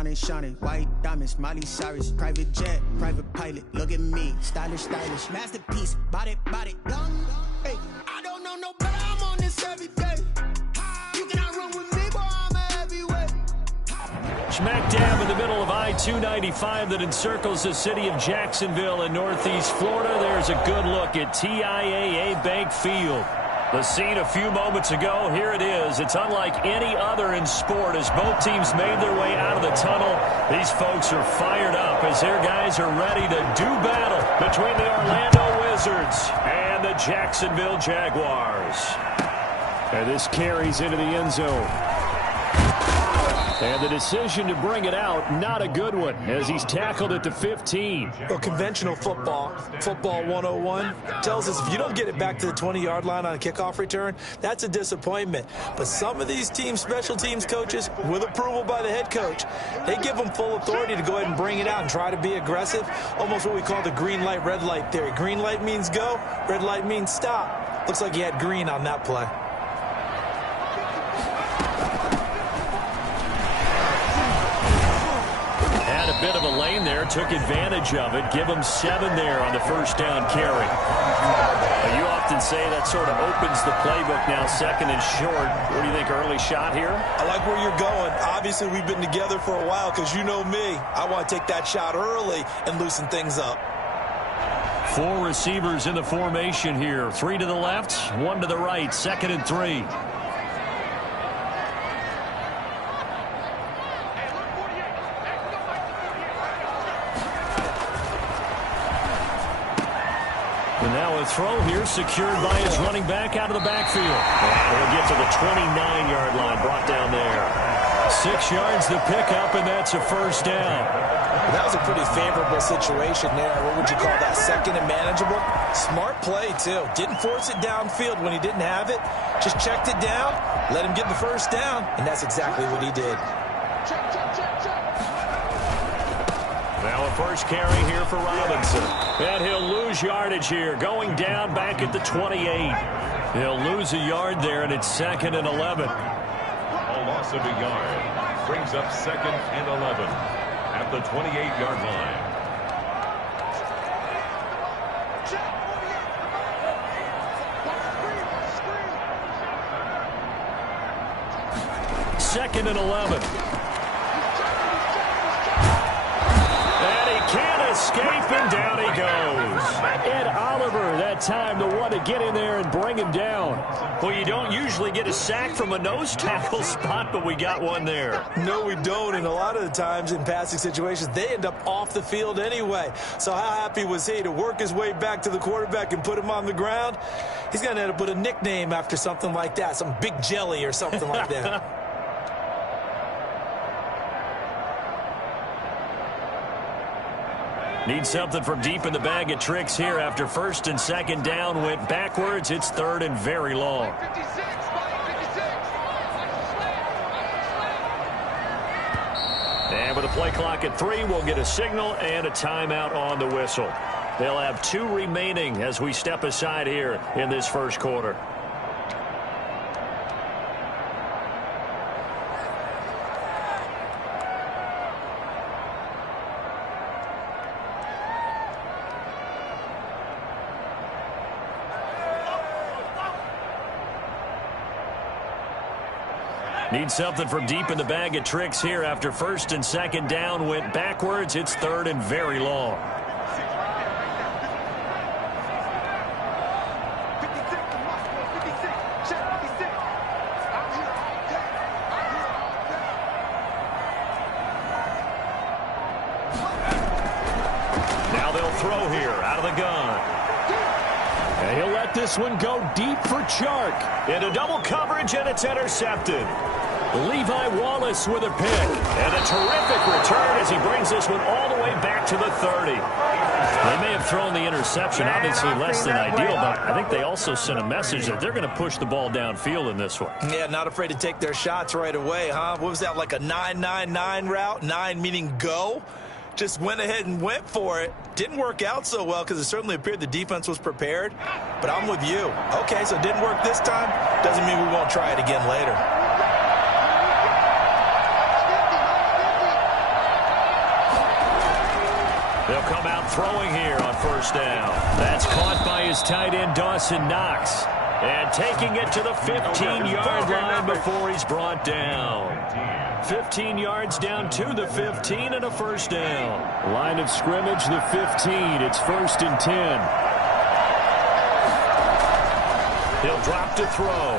shining, shining. White diamonds, Miley Cyrus. Private jet, private pilot. Look at me, stylish, stylish. Masterpiece, body, body. Hey, I don't know no better. I'm on this every day. You cannot run with me, boy. I'm a heavyweight. Smack dab in the middle of I-295 that encircles the city of Jacksonville in northeast Florida. There's a good look at TIAA Bank Field. The scene a few moments ago, here it is. It's unlike any other in sport as both teams made their way out of the tunnel. These folks are fired up as their guys are ready to do battle between the Orlando Wizards and the Jacksonville Jaguars. And this carries into the end zone. And the decision to bring it out, not a good one, as he's tackled at the 15. Well, conventional football 101, tells us if you don't get it back to the 20-yard line on a kickoff return, that's a disappointment. But some of these teams, special teams coaches, with approval by the head coach, they give them full authority to go ahead and bring it out and try to be aggressive, almost what we call the green light, red light theory. Green light means go, red light means stop. Looks like he had green on that play. A bit of a lane there, took advantage of it. Give him 7 there on the first down carry. You often say that sort of opens the playbook now, second and short. What do you think, early shot here? I like where you're going. Obviously, we've been together for a while because you know me. I want to take that shot early and loosen things up. 4 receivers in the formation here. 3 to the left, 1 to the right, 2nd and 3. And now a throw here secured by his running back out of the backfield. And he'll get to the 29-yard line, brought down there. 6 yards the pickup, and that's a first down. Well, that was a pretty favorable situation there. What would you call that, second and manageable? Smart play, too. Didn't force it downfield when he didn't have it. Just checked it down, let him get the first down, and that's exactly what he did. Now a first carry here for Robinson. And he'll lose yardage here, going down back at the 28. He'll lose a yard there, and it's 2nd and 11. A loss of a yard brings up 2nd and 11 at the 28-yard line. Second and 11. Escape, and down he goes. Ed Oliver, that time, the one to get in there and bring him down. Well, you don't usually get a sack from a nose tackle spot, but we got one there. No, we don't, and a lot of the times in passing situations, they end up off the field anyway. So how happy was he to work his way back to the quarterback and put him on the ground? He's going to end up with a nickname after something like that, some Big Jelly or something like that. Need something from deep in the bag of tricks here after 1st and 2nd down went backwards. It's 3rd and very long. And with a play clock at 3, we'll get a signal and a timeout on the whistle. They'll have 2 remaining as we step aside here in this first quarter. Need something from deep in the bag of tricks here after 1st and 2nd down went backwards. It's 3rd and very long. Now they'll throw here out of the gun. And he'll let this one go deep for Chark. Into double coverage, and it's intercepted. Levi Wallace with a pick. And a terrific return as he brings this one all the way back to the 30. They may have thrown the interception, obviously less than ideal, but I think they also sent a message that they're going to push the ball downfield in this one. Yeah, not afraid to take their shots right away, huh? What was that, like a 9-9-9 route? 9 meaning go? Just went ahead and went for it. Didn't work out so well because it certainly appeared the defense was prepared. But I'm with you. Okay, so it didn't work this time. Doesn't mean we won't try it again later. They'll come out throwing here on first down. That's caught by his tight end, Dawson Knox. And taking it to the 15-yard line before he's brought down. 15 yards down to the 15 and a first down. Line of scrimmage, the 15. It's 1st and 10. He'll drop to throw.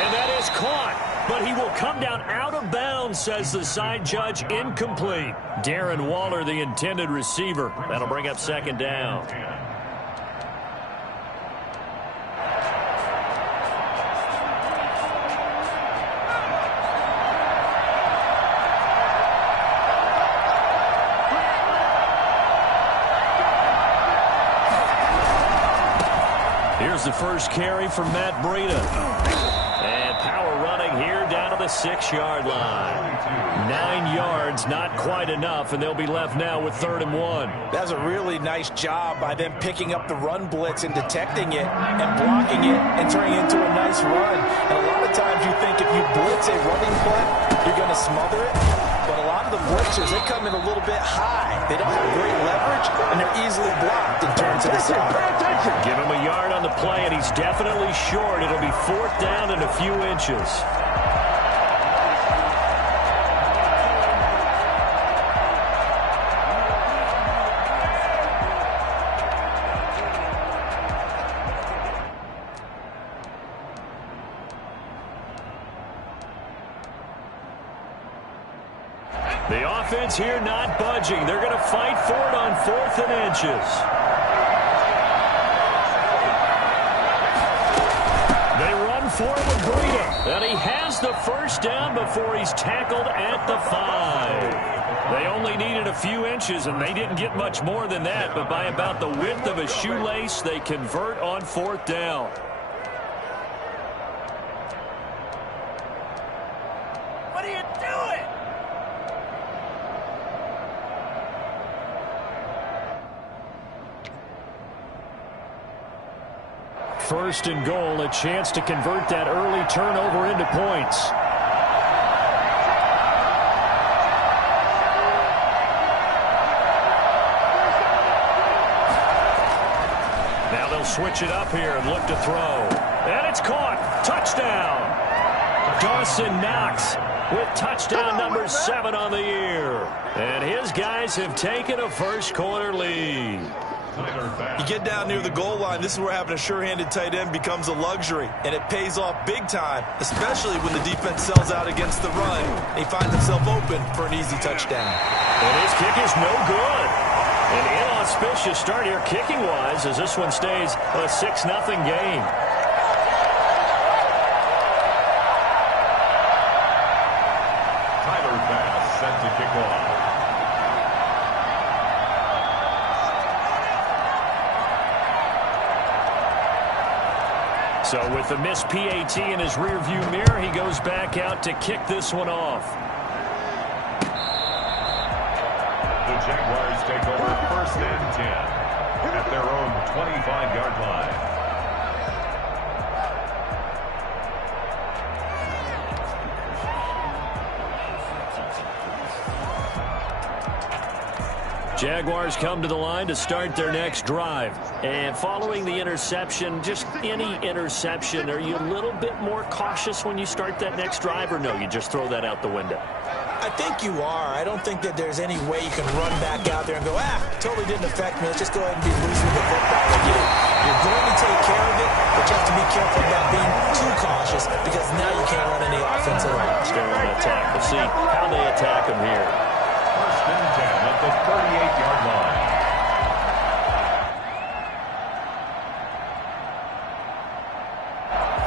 And that is caught. But he will come down out of bounds, says the side judge. Incomplete. Darren Waller, the intended receiver. That'll bring up 2nd down. Here's the first carry for Matt Breida. And power running here down to the 6-yard line. 9 yards, not quite enough, and they'll be left now with 3rd and 1. That's a really nice job by them picking up the run blitz and detecting it and blocking it and turning it into a nice run. And a lot of times you think if you blitz a running play, you're going to smother it. But a lot of the blitzers, they come in a little bit high. They don't have great leverage, and they're easily blocked and turned to the side. Give him a yard on the play, and he's definitely short. It'll be 4th down and a few inches. The offense here not budging. They're going to fight for it on 4th and inches. They run forward with Breida. And he has the first down before he's tackled at the 5. They only needed a few inches, and they didn't get much more than that. But by about the width of a shoelace, they convert on 4th down. What are you doing? 1st and goal, a chance to convert that early turnover into points. Now they'll switch it up here and look to throw. And it's caught. Touchdown. Dawson Knox with touchdown number 7 on the year. And his guys have taken a first-quarter lead. You get down near the goal line, this is where having a sure-handed tight end becomes a luxury, and it pays off big time, especially when the defense sells out against the run, and he finds himself open for an easy touchdown. And his kick is no good. An inauspicious start here kicking-wise as this one stays a 6-0 game. Tyler Bass set to kick off. So with the missed PAT in his rearview mirror, he goes back out to kick this one off. The Jaguars take over 1st and 10 at their own 25-yard line. Jaguars come to the line to start their next drive. And following the interception, just any interception, are you a little bit more cautious when you start that next drive, or no, you just throw that out the window? I think you are. I don't think that there's any way you can run back out there and go, totally didn't affect me. Let's just go ahead and be loose with the football again. You're going to take care of it, but you have to be careful about being too cautious because now you can't run any offense at all. Still on attack. We'll see how they attack him here. 1st and 10 at the 38-yard line.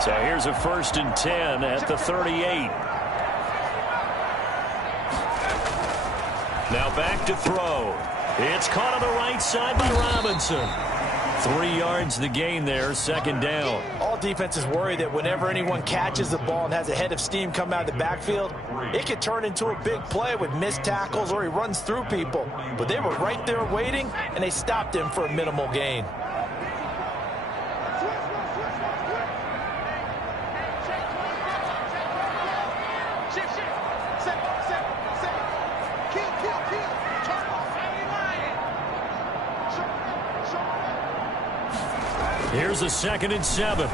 So here's a 1st and 10 at the 38. Now back to throw. It's caught on the right side by Robinson. 3 yards the gain there, 2nd down. All defenses worry that whenever anyone catches the ball and has a head of steam come out of the backfield, it could turn into a big play with missed tackles or he runs through people. But they were right there waiting, and they stopped him for a minimal gain. Kill. Here's a 2nd and 7.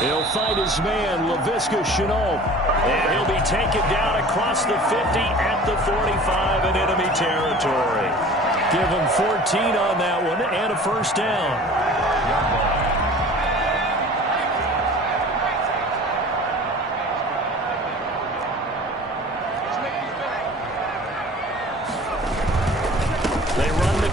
He'll find his man, Laviska Shenault. And he'll be taken down across the 50 at the 45 in enemy territory. Give him 14 on that one and a first down.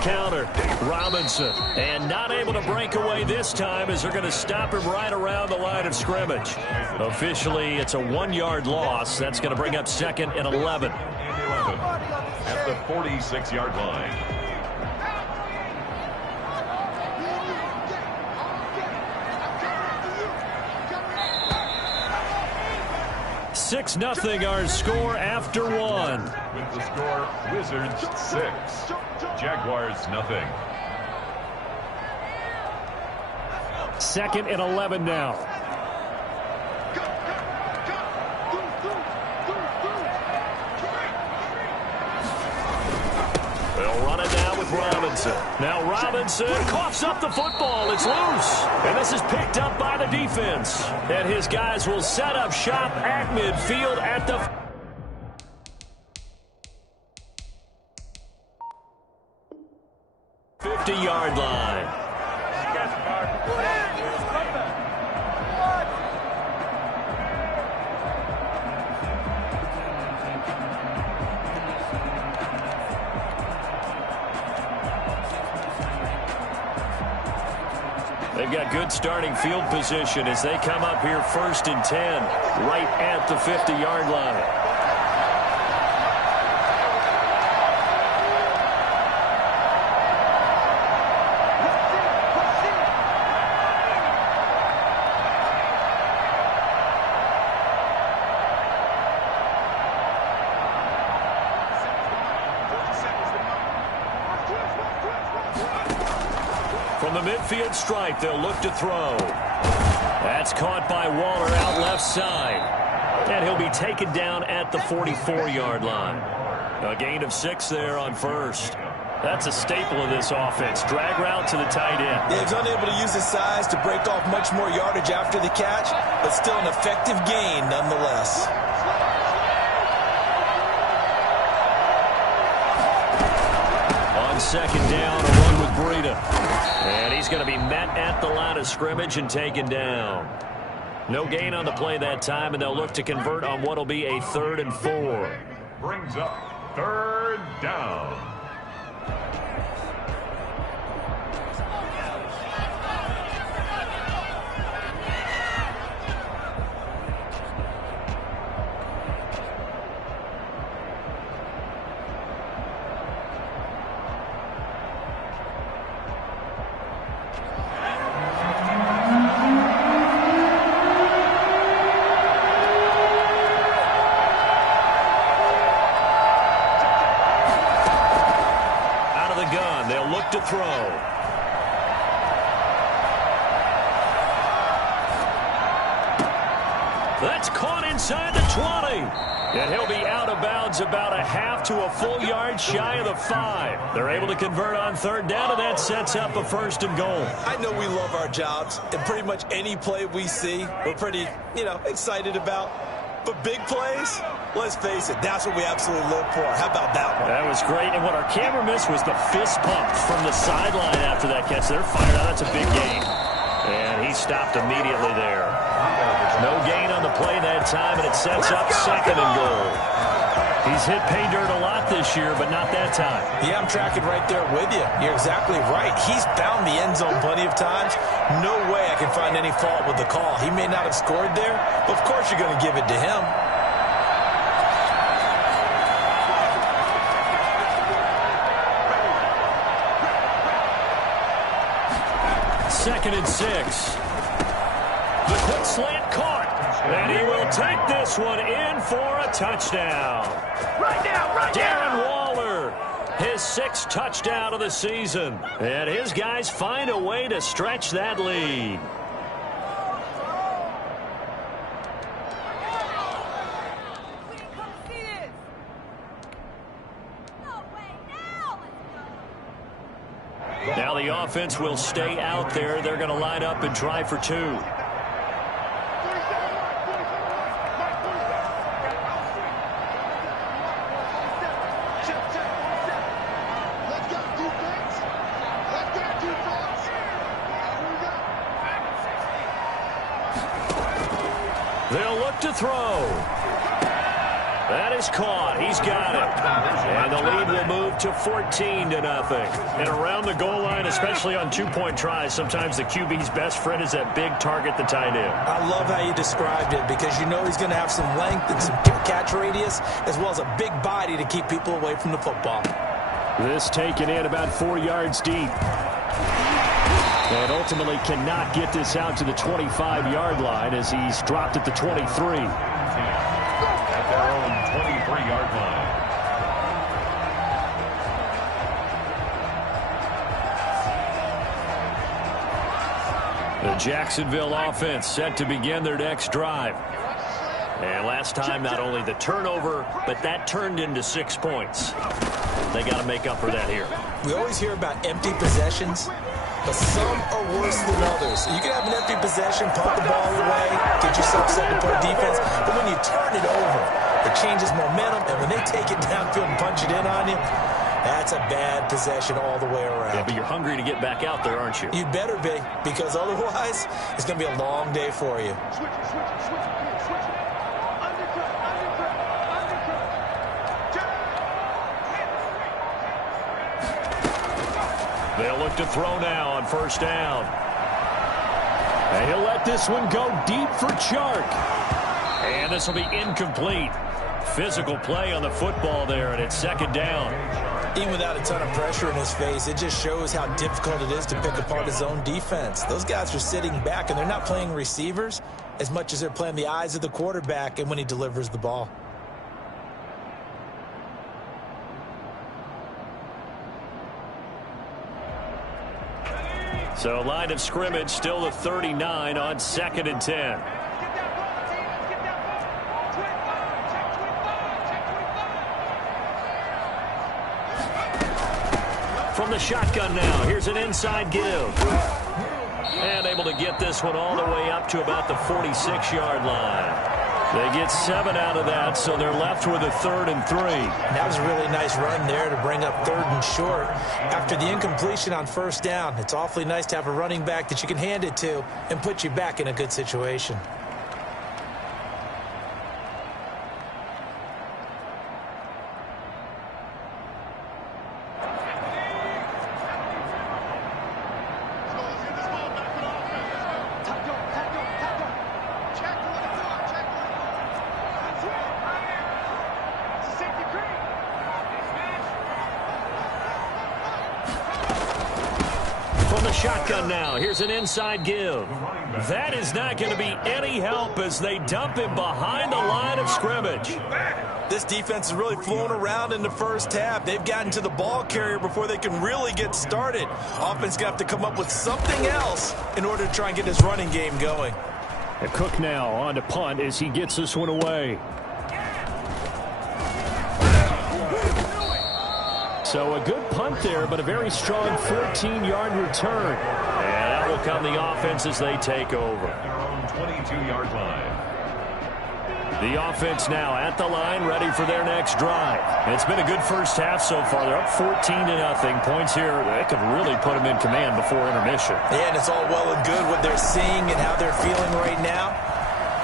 Counter, Robinson, and not able to break away this time as they're going to stop him right around the line of scrimmage. Officially, it's a 1-yard loss. That's going to bring up 2nd and 11. At the 46-yard line. Six nothing our score after one. With the score, Wizards 6, Jaguars nothing. 2nd and 11 now. They'll run it now with Robinson. Now Robinson coughs up the football. It's loose. And this is picked up by the defense. And his guys will set up shop at midfield at the 50-yard line. They've got good starting field position as they come up here 1st and 10, right at the 50-yard line. From the midfield stripe, they'll look to throw. That's caught by Waller out left side. And he'll be taken down at the 44-yard line. A gain of 6 there on 1st. That's a staple of this offense. Drag route to the tight end. Yeah, he's unable to use his size to break off much more yardage after the catch, but still an effective gain nonetheless. On 2nd down, a run with Breida. And he's going to be met at the line of scrimmage and taken down. No gain on the play that time, and they'll look to convert on what will be a 3rd and 4. Brings up 3rd down. To throw. That's caught inside the 20. And he'll be out of bounds about a half to a full yard shy of the 5. They're able to convert on 3rd down, and that sets up a 1st and goal. I know we love our jobs, and pretty much any play we see, we're pretty, excited about. But big plays, let's face it, that's what we absolutely live for. How about that one? That was great, and what our camera missed was the fist pump from the sideline after that catch. They're fired out. That's a big gain. And he stopped immediately there. No gain on the play that time, and it sets up 2nd and goal. He's hit pay dirt a lot this year, but not that time. Yeah, I'm tracking right there with you. You're exactly right. He's found the end zone plenty of times. No way I can find any fault with the call. He may not have scored there, but of course you're going to give it to him. Second and 6. The quick slant caught. And he will take this one in for a touchdown. Right now, right Darren now. Waller, his 6th touchdown of the season. And his guys find a way to stretch that lead. Now the offense will stay out there. They're going to line up and try for two. They'll look to throw. That is caught. He's got it. And the lead will move to 14-0. And around the goal line, especially on two-point tries, sometimes the QB's best friend is that big target, the tight end. I love how you described it because you know he's going to have some length and some catch radius as well as a big body to keep people away from the football. This taken in about 4 yards deep. And ultimately cannot get this out to the 25-yard line as he's dropped at the 23. At their own 23-yard line. The Jacksonville offense set to begin their next drive. And last time, not only the turnover, but that turned into 6 points. They got to make up for that here. We always hear about empty possessions, but some are worse than others. You can have an empty possession, pump the ball away, get yourself set to play defense, but when you turn it over, it changes momentum, and when they take it downfield and punch it in on you, that's a bad possession all the way around. Yeah, but you're hungry to get back out there, aren't you? You'd better be, because otherwise, it's going to be a long day for you. They'll look to throw now on first down. And he'll let this one go deep for Chark. And this will be incomplete. Physical play on the football there, and it's second down. Even without a ton of pressure in his face, it just shows how difficult it is to pick apart his own defense. Those guys are sitting back, and they're not playing receivers as much as they're playing the eyes of the quarterback and when he delivers the ball. So line of scrimmage still at 39 on 2nd and 10. From the shotgun now, here's an inside give. And able to get this one all the way up to about the 46-yard line. They get 7 out of that, so they're left with a 3rd and 3. That was a really nice run there to bring up 3rd and short. After the incompletion on first down, it's awfully nice to have a running back that you can hand it to and put you back in a good situation. Shotgun now. Here's an inside give. That is not going to be any help as they dump him behind the line of scrimmage. This defense is really flown around in the first half. They've gotten to the ball carrier before they can really get started. Offense going to have to come up with something else in order to try and get his running game going. Cook now on to punt as he gets this one away. So a good punt there, but a very strong 14-yard return. And that will come the offense as they take over. Their own 22-yard line. The offense now at the line, ready for their next drive. And it's been a good first half so far. They're up 14-0. Points here, that could really put them in command before intermission. Yeah, and it's all well and good what they're seeing and how they're feeling right now.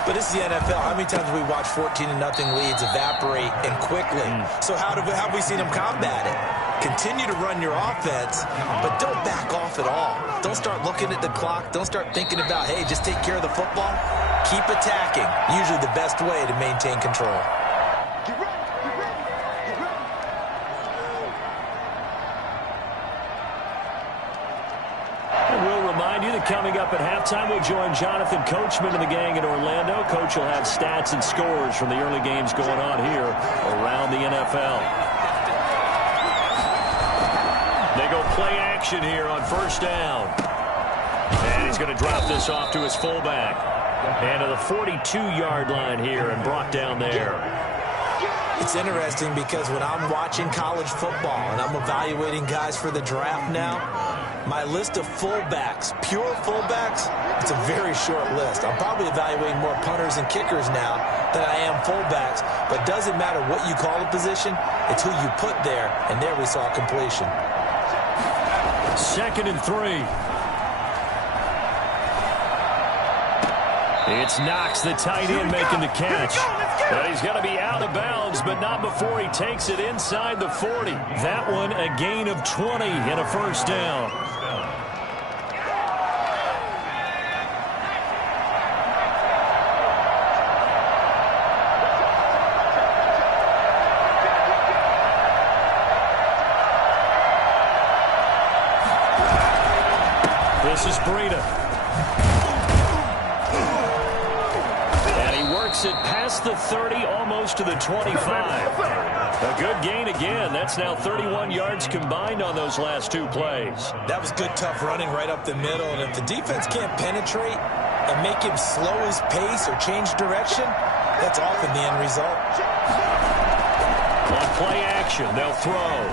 But this is the NFL. How many times have we watched 14-0 leads evaporate and quickly? So how have we seen them combat it? Continue to run your offense, but don't back off at all. Don't start looking at the clock. Don't start thinking about, hey, just take care of the football. Keep attacking. Usually the best way to maintain control. Coming up at halftime, we'll join Jonathan Coachman and the gang in Orlando. Coach will have stats and scores from the early games going on here around the NFL. They go play action here on first down. And he's going to drop this off to his fullback. And to the 42-yard line here and brought down there. It's interesting because when I'm watching college football and I'm evaluating guys for the draft now, My list of fullbacks, pure fullbacks, it's a very short list. I'm probably evaluating more punters and kickers now than I am fullbacks, but it doesn't matter what you call a position, it's who you put there, and there we saw completion. 2nd and 3. It's Knox, the tight end, making the catch. But he's going to be out of bounds, but not before he takes it inside the 40. That one a gain of 20 and a first down. This is Breida. And he works it past the 30, almost to the 25. A good gain again. That's now 31 yards combined on those last 2 plays. That was good, tough running right up the middle. And if the defense can't penetrate and make him slow his pace or change direction, that's often the end result. On play action, they'll throw.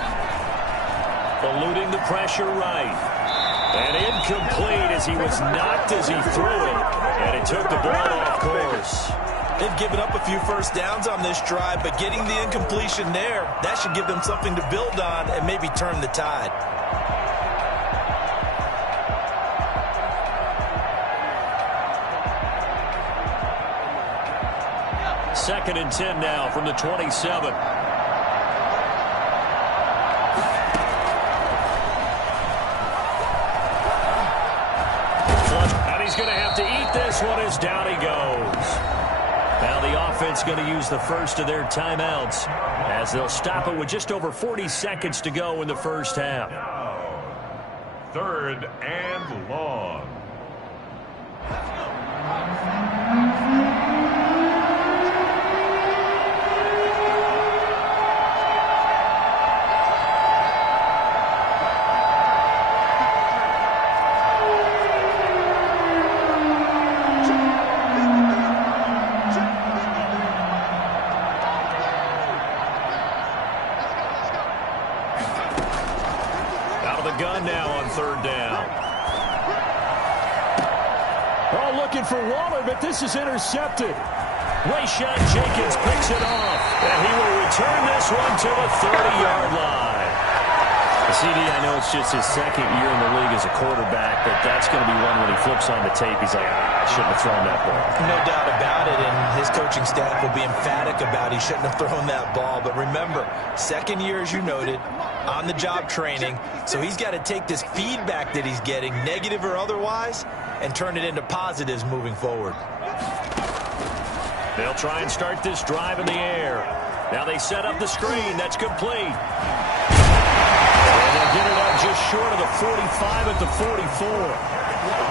Eluding the pressure right. And incomplete as he was knocked as he threw it. And it took the ball off course. They've given up a few first downs on this drive, but getting the incompletion there, that should give them something to build on and maybe turn the tide. Second and 10 now from the 27. He's going to have to eat this one as down he goes. Now the offense going to use the first of their timeouts as they'll stop it with just over 40 seconds to go in the first half. 3rd and long. Gun now on 3rd down. Oh, looking for Waller, but this is intercepted. Rayshawn Jenkins picks it off, and he will return this one to the 30-yard line. CD, I know it's just his 2nd year in the league as a quarterback, but that's going to be one when he flips on the tape. He's like, I shouldn't have thrown that ball. No doubt about it, and his coaching staff will be emphatic about he shouldn't have thrown that ball. But remember, 2nd year, as you noted, on-the-job training, so he's got to take this feedback that he's getting, negative or otherwise, and turn it into positives moving forward. They'll try and start this drive in the air. Now they set up the screen. That's complete. And they'll get it up just short of the 45 at the 44.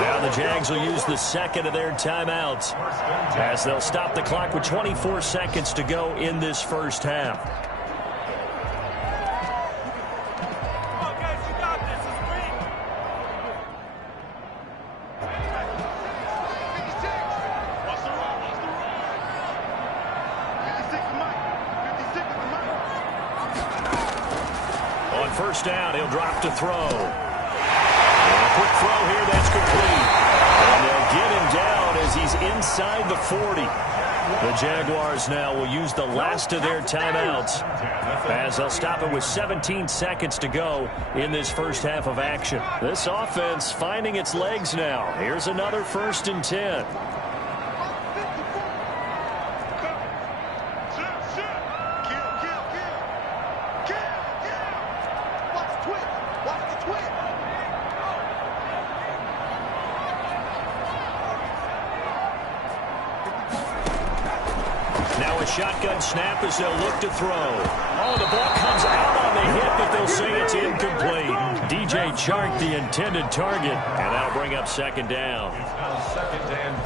Now the Jags will use the 2nd of their timeouts as they'll stop the clock with 24 seconds to go in this first half. First down, he'll drop to throw. And a quick throw here, that's complete. And they'll get him down as he's inside the 40. The Jaguars now will use the last of their timeouts as they'll stop it with 17 seconds to go in this first half of action. This offense finding its legs now. Here's another 1st and 10. Shotgun snap as they'll look to throw. Oh, the ball comes out on the hit, but they'll say it's incomplete. DJ Chark, the intended target, and that'll bring up 2nd down. It's now 2nd and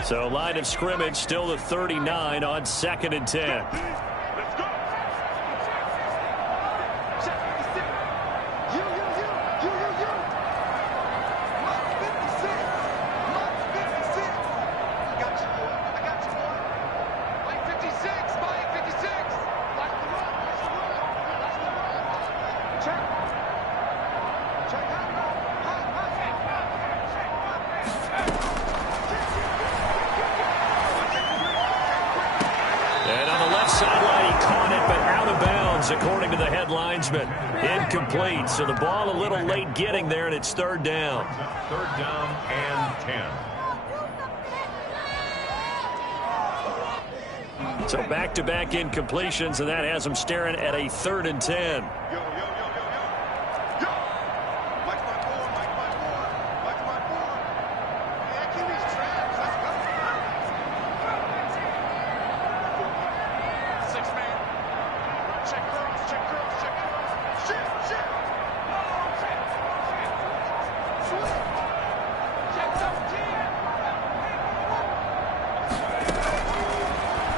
10. So line of scrimmage still the 39 on 2nd and 10. downs, according to the head linesman. Incomplete, so the ball a little late getting there, and it's third down. Third down and 10. So back-to-back incompletions, and that has them staring at a 3rd and 10.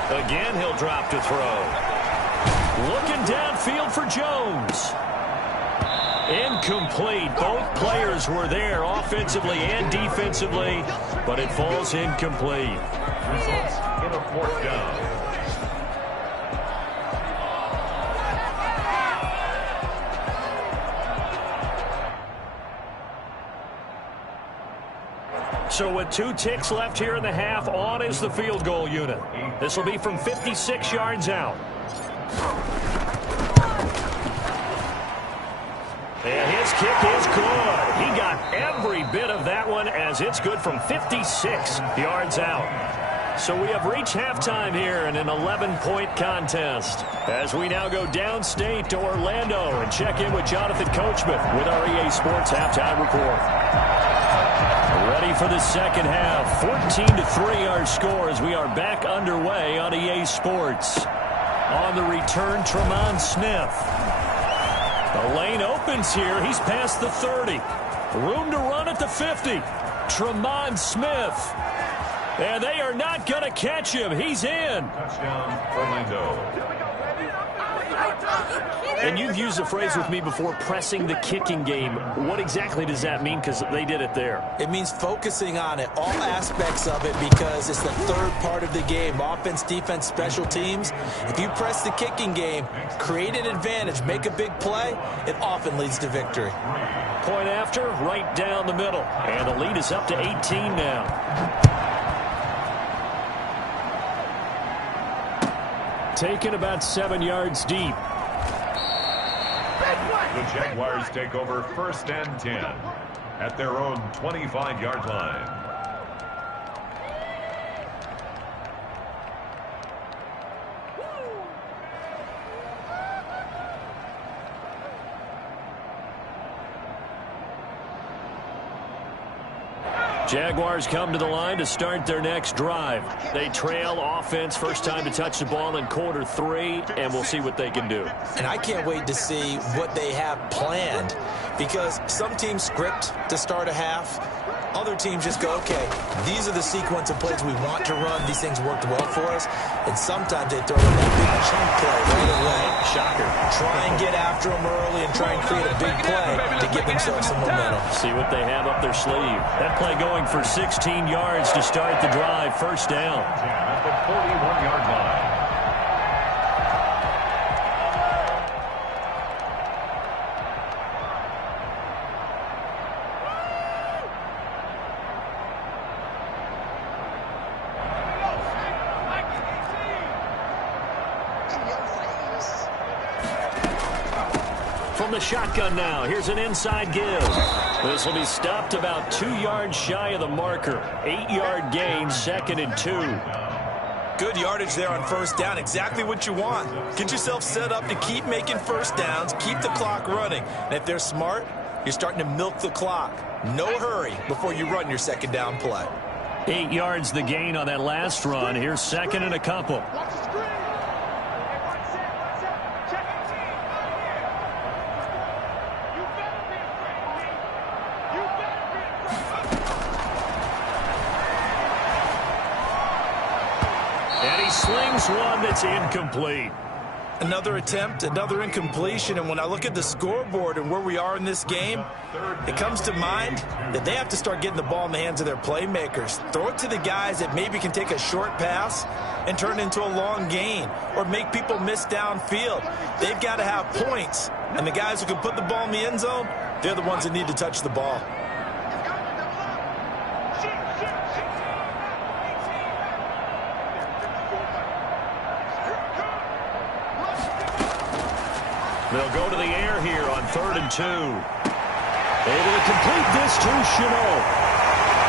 Again, he'll drop to throw. Looking downfield for Jones. Incomplete. Both players were there offensively and defensively, but it falls incomplete. Results in a 4th down. So with 2 ticks left here in the half, on is the field goal unit. This will be from 56 yards out. And his kick is good. He got every bit of that one as it's good from 56 yards out. So we have reached halftime here in an 11-point contest. As we now go downstate to Orlando and check in with Jonathan Coachman with our EA Sports Halftime Report. Ready for the second half. 14-3 our score as we are back underway on EA Sports. On the return, Tremont Smith. The lane opens here. He's past the 30. Room to run at the 50. Tremont Smith. And they are not going to catch him. He's in. Touchdown, Orlando. And you've used the phrase with me before, pressing the kicking game. What exactly does that mean? Because they did it there. It means focusing on it, all aspects of it, because it's the third part of the game. Offense, defense, special teams. If you press the kicking game, create an advantage, make a big play, it often leads to victory. Point after, right down the middle. And the lead is up to 18 now. Taken about 7 yards deep. The Jaguars take over 1st and 10 at their own 25-yard line. Jaguars come to the line to start their next drive. They trail offense, first time to touch the ball in quarter 3, and we'll see what they can do. And I can't wait to see what they have planned, because some teams script to start a half. Other teams just go, okay, these are the sequence of plays we want to run. These things worked well for us. And sometimes they throw in that big chunk play right away. Shocker. Try and get after them early and try and create a big play to give themselves some momentum. See what they have up their sleeve. That play going for 16 yards to start the drive. First down. At the 41-yard line. From the shotgun now, here's an inside give. This will be stopped about 2 yards shy of the marker. 8-yard gain, 2nd and 2. Good yardage there on first down. Exactly what you want. Get yourself set up to keep making first downs, keep the clock running. And if they're smart, you're starting to milk the clock. No hurry before you run your second down play. 8 yards the gain on that last run. Here's 2nd and a couple. Slings one that's incomplete. Another attempt, another incompletion, and when I look at the scoreboard and where we are in this game, it comes to mind that they have to start getting the ball in the hands of their playmakers. Throw it to the guys that maybe can take a short pass and turn it into a long gain or make people miss downfield. They've got to have points, and the guys who can put the ball in the end zone, they're the ones that need to touch the ball. They'll go to the air here on 3rd and 2. Able to complete this to Chenault.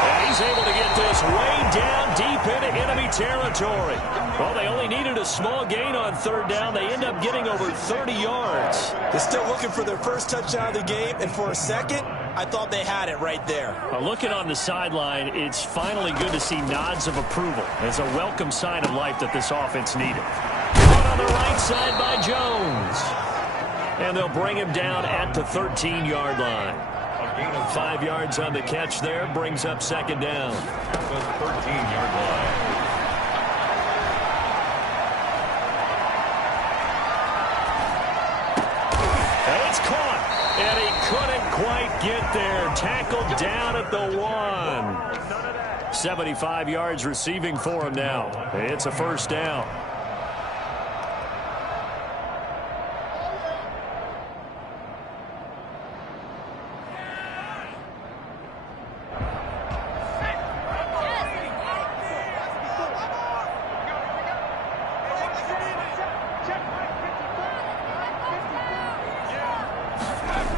And he's able to get this way down deep into enemy territory. Well, they only needed a small gain on 3rd down. They end up getting over 30 yards. They're still looking for their first touchdown of the game, and for a second, I thought they had it right there. Looking on the sideline, it's finally good to see nods of approval. It's a welcome sign of life that this offense needed. Caught on the right side by Jones. And they'll bring him down at the 13-yard line. 5 yards on the catch there, brings up 2nd down. The 13-yard line. And it's caught, and he couldn't quite get there. Tackled down at the 1. 75 yards receiving for him now. It's a 1st down.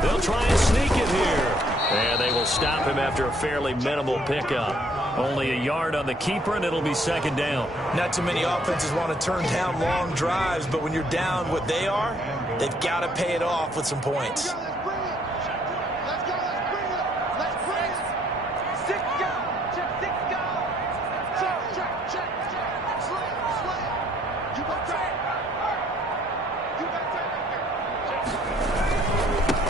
They'll try and sneak it here. And they will stop him after a fairly minimal pickup. Only a yard on the keeper, and it'll be 2nd down. Not too many offenses want to turn down long drives, but when you're down what they are, they've got to pay it off with some points.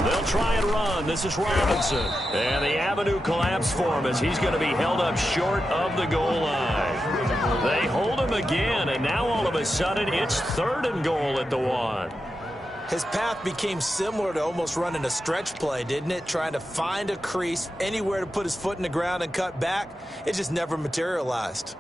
They'll try and run. This is Robinson. And the avenue collapsed for him as he's going to be held up short of the goal line. They hold him again, and now all of a sudden it's 3rd and goal at the 1. His path became similar to almost running a stretch play, didn't it? Trying to find a crease, anywhere to put his foot in the ground and cut back. It just never materialized.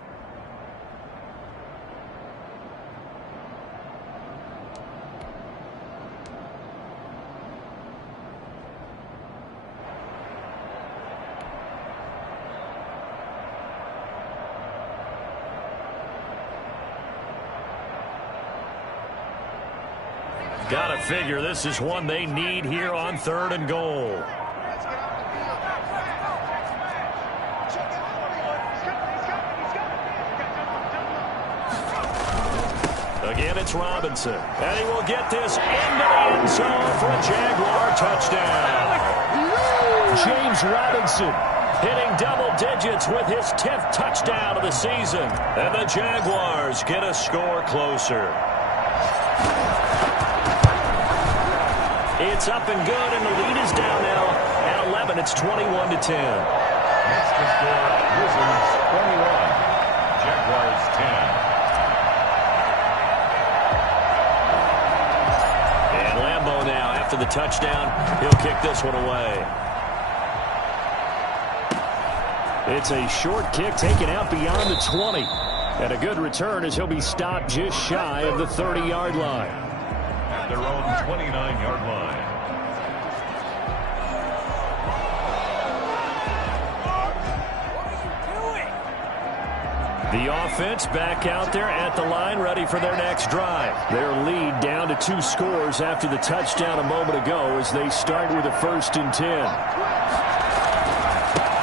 Got to figure this is one they need here on 3rd and goal. Again, it's Robinson. And he will get this into the end zone for a Jaguar touchdown. James Robinson hitting double digits with his 10th touchdown of the season. And the Jaguars get a score closer. It's up and good, and the lead is down now at 11. It's 21-10. That's the score. Wizards 21. Jaguars 10. And Lambeau now, after the touchdown, he'll kick this one away. It's a short kick taken out beyond the 20. And a good return as he'll be stopped just shy of the 30-yard line. At their own 29-yard line. The offense back out there at the line, ready for their next drive. Their lead down to 2 scores after the touchdown a moment ago as they start with a 1st and 10.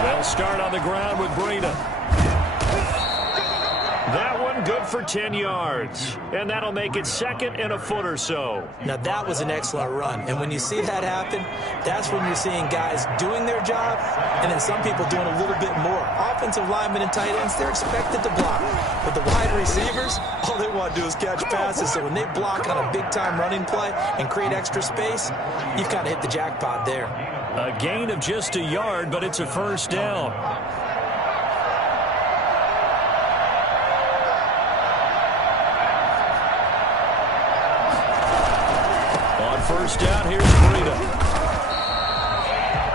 They'll start on the ground with Breida. That one good for 10 yards. And that'll make it 2nd and a foot or so. Now, that was an excellent run. And when you see that happen, that's when you're seeing guys doing their job and then some people doing a little bit more. Offensive linemen and tight ends, they're expected to block. But the wide receivers, all they want to do is catch passes. So when they block on a big-time running play and create extra space, you've kind of hit the jackpot there. A gain of just a yard, but it's a 1st down. On 1st down, here's Breida.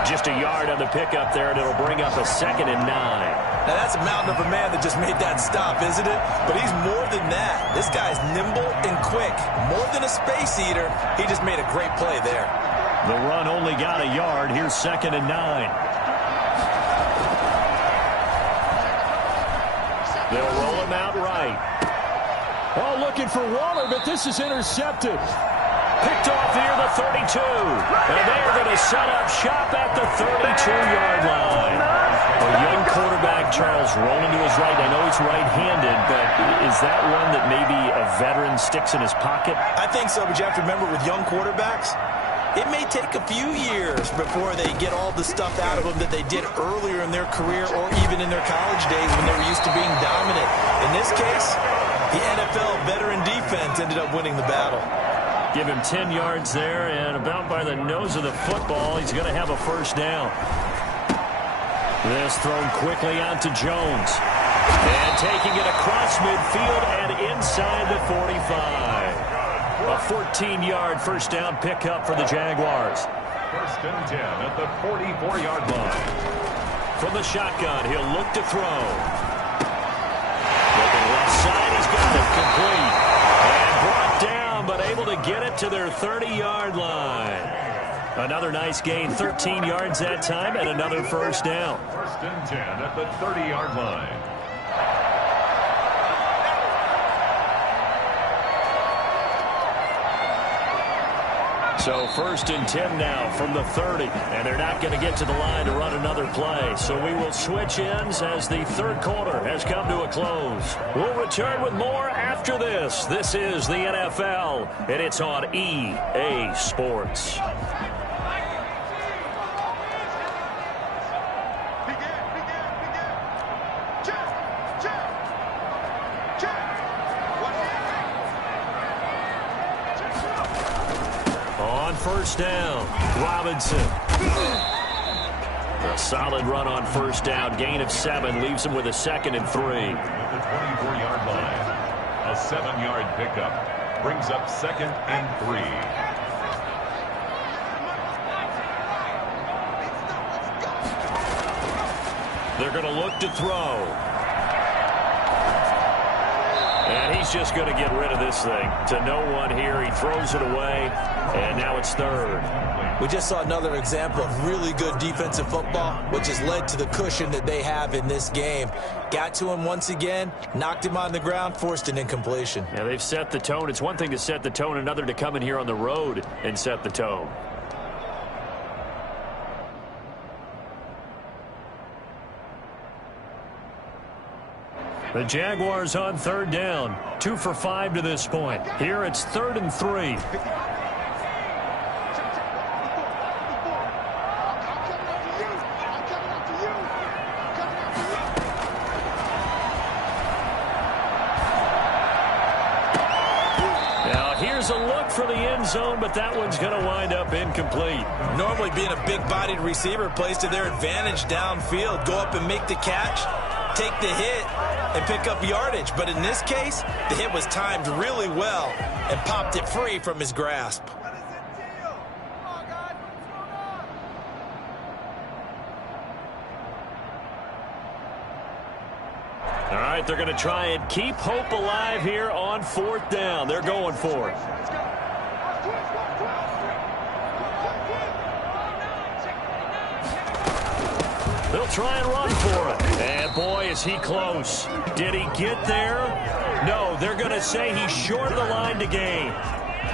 Just a yard on the pickup there, and it'll bring up a 2nd and 9. Now, that's a mountain of a man that just made that stop, isn't it? But he's more than that. This guy's nimble and quick. More than a space eater, he just made a great play there. The run only got a yard. Here's 2nd and 9. They'll roll him out right. Oh, looking for Waller, but this is intercepted. picked off near the 32. And they are going to set up shop at the 32-yard line. A young quarterback, Charles, rolling to his right. I know he's right-handed, but is that one that maybe a veteran sticks in his pocket? I think so, but you have to remember with young quarterbacks, it may take a few years before they get all the stuff out of them that they did earlier in their career or even in their college days when they were used to being dominant. In this case, the NFL veteran defense ended up winning the battle. Give him 10 yards there, and about by the nose of the football, he's going to have a first down. This thrown quickly out to Jones. And taking it across midfield and inside the 45. A 14-yard first down pickup for the Jaguars. First and 10 at the 44-yard line. From the shotgun, he'll look to throw. Looking left side, he's got it complete. And brought down, but able to get it to their 30-yard line. Another nice gain, 13 yards that time, and another first down. First and 10 at the 30-yard line. So first and 10 now from the 30, and they're not going to get to the line to run another play. So we will switch ends as the third quarter has come to a close. We'll return with more after this. This is the NFL, and it's on EA Sports. First down, Robinson. A solid run on first down. Gain of 7 leaves him with a second and 3. At the 24-yard line, a 7-yard pickup brings up second and 3. They're going to look to throw. And he's just going to get rid of this thing to no one here. He throws it away, and now it's third. We just saw another example of really good defensive football, which has led to the cushion that they have in this game. Got to him once again, knocked him on the ground, forced an incompletion. Yeah, they've set the tone. It's one thing to set the tone, another to come in here on the road and set the tone. The Jaguars on third down. 2 for 5 to this point. Here it's 3rd and 3. Now here's a look for the end zone, but that one's going to wind up incomplete. Normally being a big-bodied receiver plays to their advantage downfield. Go up and make the catch, take the hit, and pick up yardage. But in this case, the hit was timed really well and popped it free from his grasp. All right, they're going to try and keep hope alive here on 4th down. They're going for it. They'll try and run for it. And boy, is he close. Did he get there? No, they're going to say he's short of the line to gain.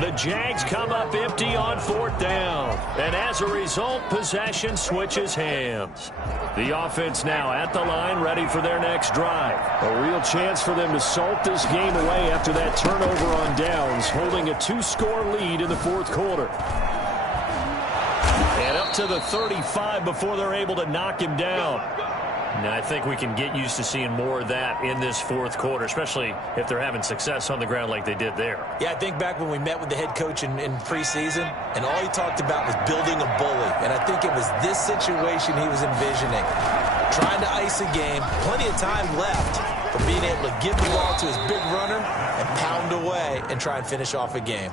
The Jags come up empty on 4th down. And as a result, possession switches hands. The offense now at the line, ready for their next drive. A real chance for them to salt this game away after that turnover on downs, holding a 2-score lead in the 4th quarter. And up to the 35 before they're able to knock him down. Now, I think we can get used to seeing more of that in this 4th quarter, especially if they're having success on the ground like they did there. Yeah, I think back when we met with the head coach in preseason, and all he talked about was building a bully. And I think it was this situation he was envisioning. Trying to ice a game, plenty of time left for being able to give the ball to his big runner and pound away and try and finish off a game.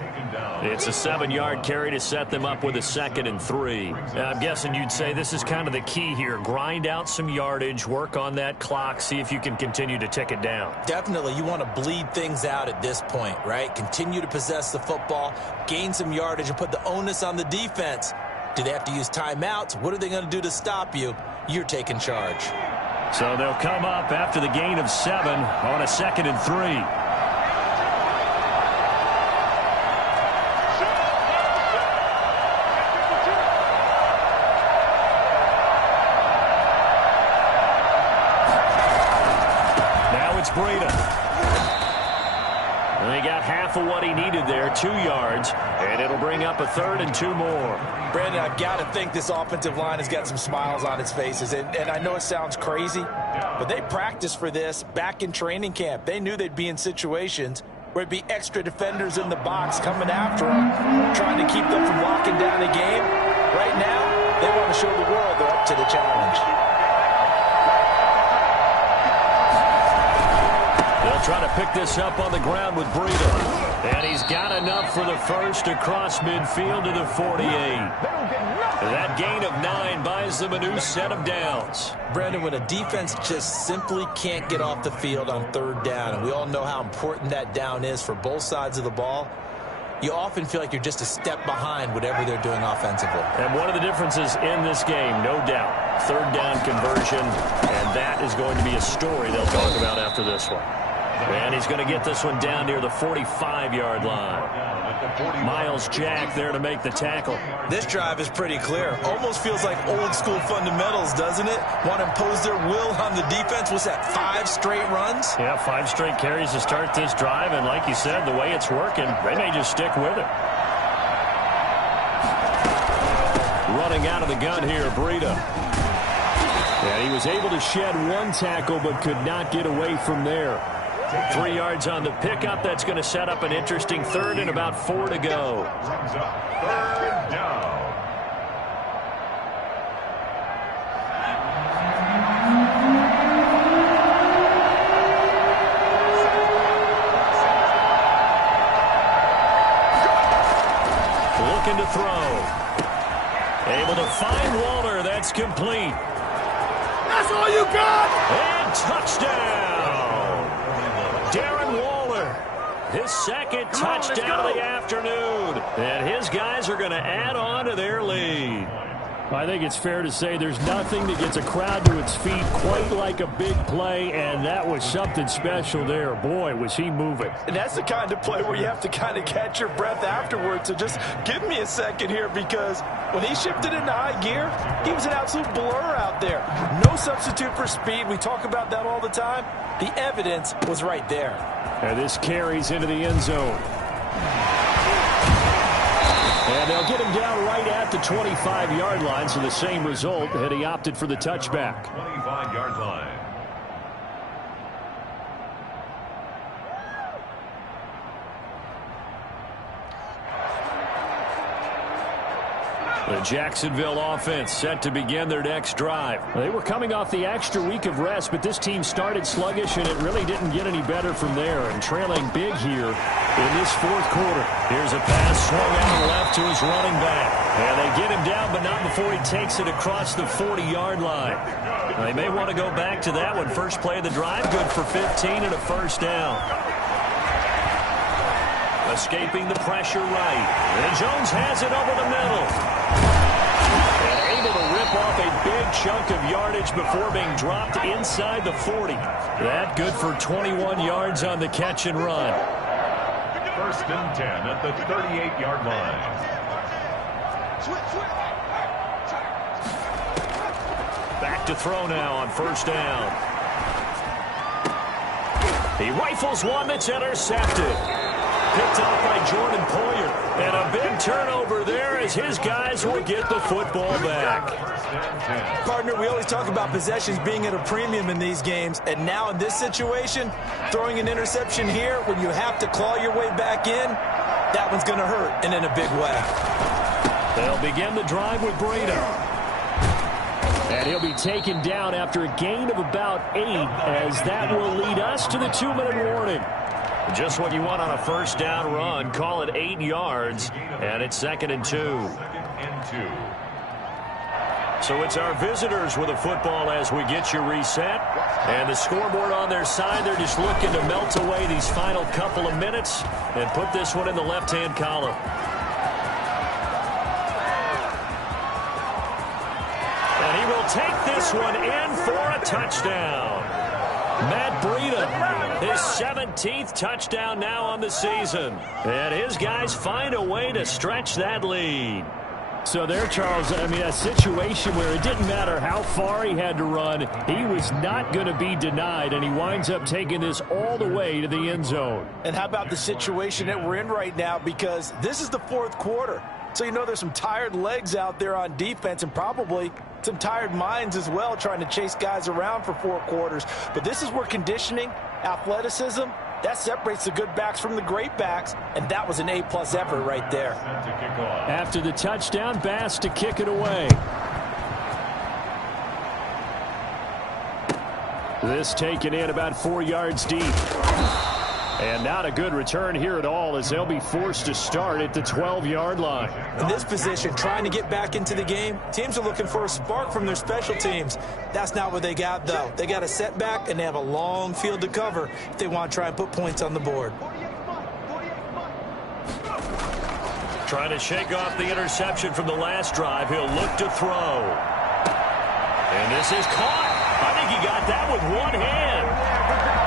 It's a 7-yard carry to set them up with a 2nd and 3. I'm guessing you'd say this is kind of the key here. Grind out some yardage, work on that clock, see if you can continue to tick it down. Definitely, you want to bleed things out at this point, right? Continue to possess the football, gain some yardage, and put the onus on the defense. Do they have to use timeouts? What are they going to do to stop you? You're taking charge. So they'll come up after the gain of 7 on a 2nd and 3. it's Breida. And he got half of what he needed there, 2 yards, and it'll bring up a 3rd and 2 more. Brandon, I've got to think this offensive line has got some smiles on its faces. And I know it sounds crazy, but they practiced for this back in training camp. They knew they'd be in situations where it'd be extra defenders in the box coming after them, trying to keep them from locking down a game. Right now, they want to show the world they're up to the challenge. They'll try to pick this up on the ground with Breida. And he's got enough for the first across midfield to the 48. That gain of 9 buys them a new set of downs. Brandon, when a defense just simply can't get off the field on 3rd down, and we all know how important that down is for both sides of the ball, you often feel like you're just a step behind whatever they're doing offensively. And one of the differences in this game, no doubt, 3rd down conversion, and that is going to be a story they'll talk about after this one. And he's going to get this one down near the 45-yard line. Miles Jack there to make the tackle. This drive is pretty clear. Almost feels like old-school fundamentals, doesn't it? Want to impose their will on the defense. Was that 5 straight runs? Yeah, 5 straight carries to start this drive. And like you said, the way it's working, they may just stick with it. Running out of the gun here, Breida. And he was able to shed 1 tackle but could not get away from there. 3 yards on the pickup. That's going to set up an interesting 3rd and about 4 to go. 3rd down. Looking to throw. Able to find Waller. That's complete. That's all you got! And touchdown! Darren Waller, his 2nd touchdown of the afternoon. And his guys are going to add on to their lead. I think it's fair to say there's nothing that gets a crowd to its feet quite like a big play, and that was something special there. Boy, was he moving. And that's the kind of play where you have to kind of catch your breath afterwards. So just give me a second here, because when he shifted into high gear, he was an absolute blur out there. No substitute for speed. We talk about that all the time. The evidence was right there. And this carries into the end zone. And they'll get him down right at the 25-yard line, so the same result, and he opted for the touchback. 25-yard line. The Jacksonville offense set to begin their next drive. They were coming off the extra week of rest, but this team started sluggish, and it really didn't get any better from there, and trailing big here in this 4th quarter. Here's a pass swung out left to his running back. And they get him down, but not before he takes it across the 40-yard line. They may want to go back to that one. First play of the drive, good for 15 and a 1st down. Escaping the pressure right. And Jones has it over the middle. And able to rip off a big chunk of yardage before being dropped inside the 40. That good for 21 yards on the catch and run. 1st and 10 at the 38-yard line. Back to throw now on 1st down. He rifles one that's intercepted. Picked off by Jordan Poyer. And a big turnover there as his guys will get the football back. Partner, we always talk about possessions being at a premium in these games. And now in this situation, throwing an interception here when you have to claw your way back in, that one's going to hurt, and in a big way. They'll begin the drive with Breida. And he'll be taken down after a gain of about 8, as that will lead us to the 2-minute warning. Just what you want on a 1st down run. Call it 8 yards, and it's 2nd and 2. So it's our visitors with the football as we get you reset. And the scoreboard on their side, they're just looking to melt away these final couple of minutes and put this one in the left-hand column. And he will take this one in for a touchdown. Matt Breida, his 17th touchdown now on the season. And his guys find a way to stretch that lead. So there, Charles, I mean, a situation where it didn't matter how far he had to run, he was not going to be denied, and he winds up taking this all the way to the end zone. And how about the situation that we're in right now, because this is the fourth quarter. So you know there's some tired legs out there on defense and probably some tired minds as well trying to chase guys around for 4 quarters. But this is where conditioning, athleticism, that separates the good backs from the great backs, and that was an A-plus effort right there. After the touchdown, Bass to kick it away. This taken in about 4 yards deep. And not a good return here at all as they'll be forced to start at the 12-yard line. In this position, trying to get back into the game, teams are looking for a spark from their special teams. That's not what they got, though. They got a setback, and they have a long field to cover if they want to try and put points on the board. Trying to shake off the interception from the last drive. He'll look to throw. And this is caught. I think he got that with one hand.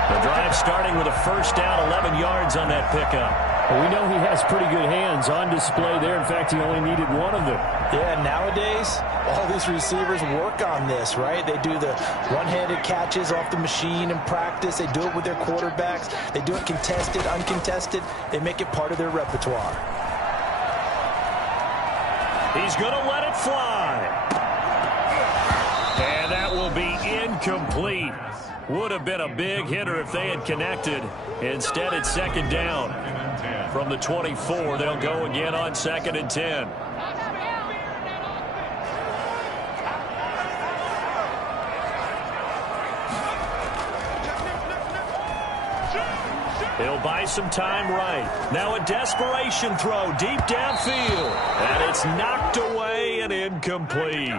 The drive starting with a first down, 11 yards on that pickup. Well, we know he has pretty good hands on display there. In fact, he only needed one of them. Yeah, nowadays, all these receivers work on this, right? They do the one-handed catches off the machine in practice. They do it with their quarterbacks. They do it contested, uncontested. They make it part of their repertoire. He's going to let it fly. And that will be incomplete. Would have been a big hitter if they had connected. Instead, it's second down. From the 24, they'll go again on 2nd and 10. He'll buy some time right. Now a desperation throw deep downfield. And it's knocked away and incomplete.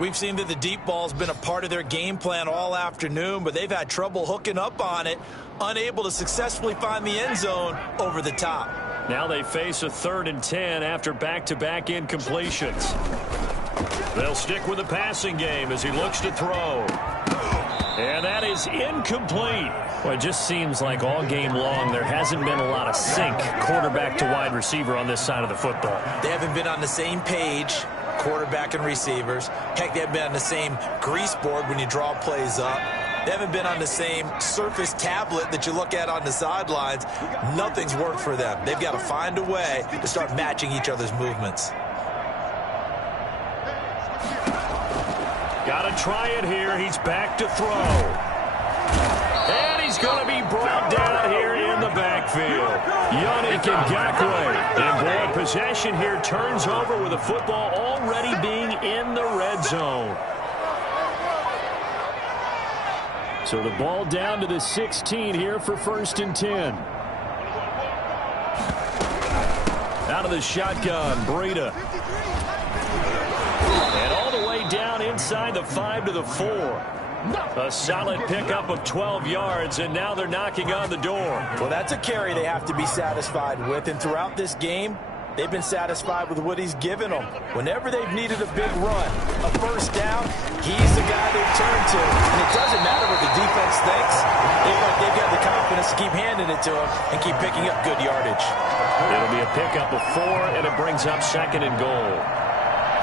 We've seen that the deep ball's been a part of their game plan all afternoon, but they've had trouble hooking up on it, unable to successfully find the end zone over the top. Now they face a 3rd and 10 after back-to-back incompletions. They'll stick with the passing game as he looks to throw. And that is incomplete. Well, it just seems like all game long there hasn't been a lot of sync quarterback to wide receiver on this side of the football. They haven't been on the same page, quarterback and receivers. Heck, they haven't been on the same grease board when you draw plays up. They haven't been on the same surface tablet that you look at on the sidelines. Nothing's worked for them. They've got to find a way to start matching each other's movements. Got to try it here. He's back to throw. And he's going to be brought down here in the backfield. Yannick Ngakoue. And boy, possession here turns over with the football already being in the red zone. So the ball down to the 16 here for 1st and 10. Out of the shotgun, Breida. And all the way down inside the 5 to the 4. A solid pickup of 12 yards, and now they're knocking on the door. Well, that's a carry they have to be satisfied with, and throughout this game, they've been satisfied with what he's given them. Whenever they've needed a big run, a first down, he's the guy they turn to. And it doesn't matter what the defense thinks. They've got the confidence to keep handing it to him and keep picking up good yardage. It'll be a pickup of 4, and it brings up 2nd and goal.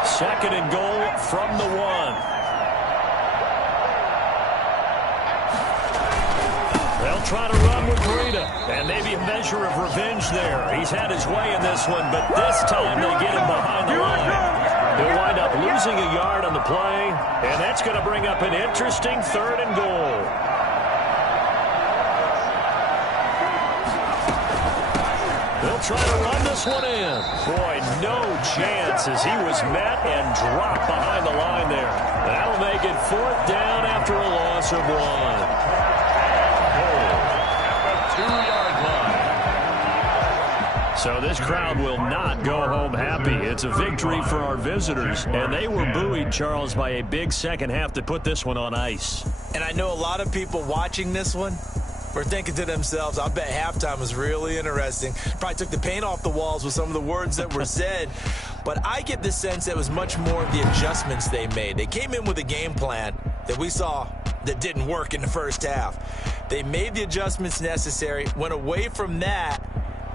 2nd and goal from the 1. They'll try to run with Breida, and maybe a measure of revenge there. He's had his way in this one, but this time they get him behind the line. He'll wind up losing a yard on the play, and that's going to bring up an interesting 3rd and goal. They'll try to run this one in. Boy, no chance as he was met and dropped behind the line there. That'll make it 4th down after a loss of 1. 2-yard line. So this crowd will not go home happy. It's a victory for our visitors, and they were buoyed, Charles, by a big second half to put this one on ice. And I know a lot of people watching this one were thinking to themselves, I bet halftime was really interesting. Probably took the paint off the walls with some of the words that were said. But I get the sense that it was much more of the adjustments they made. They came in with a game plan that we saw that didn't work in the first half. They made the adjustments necessary, went away from that,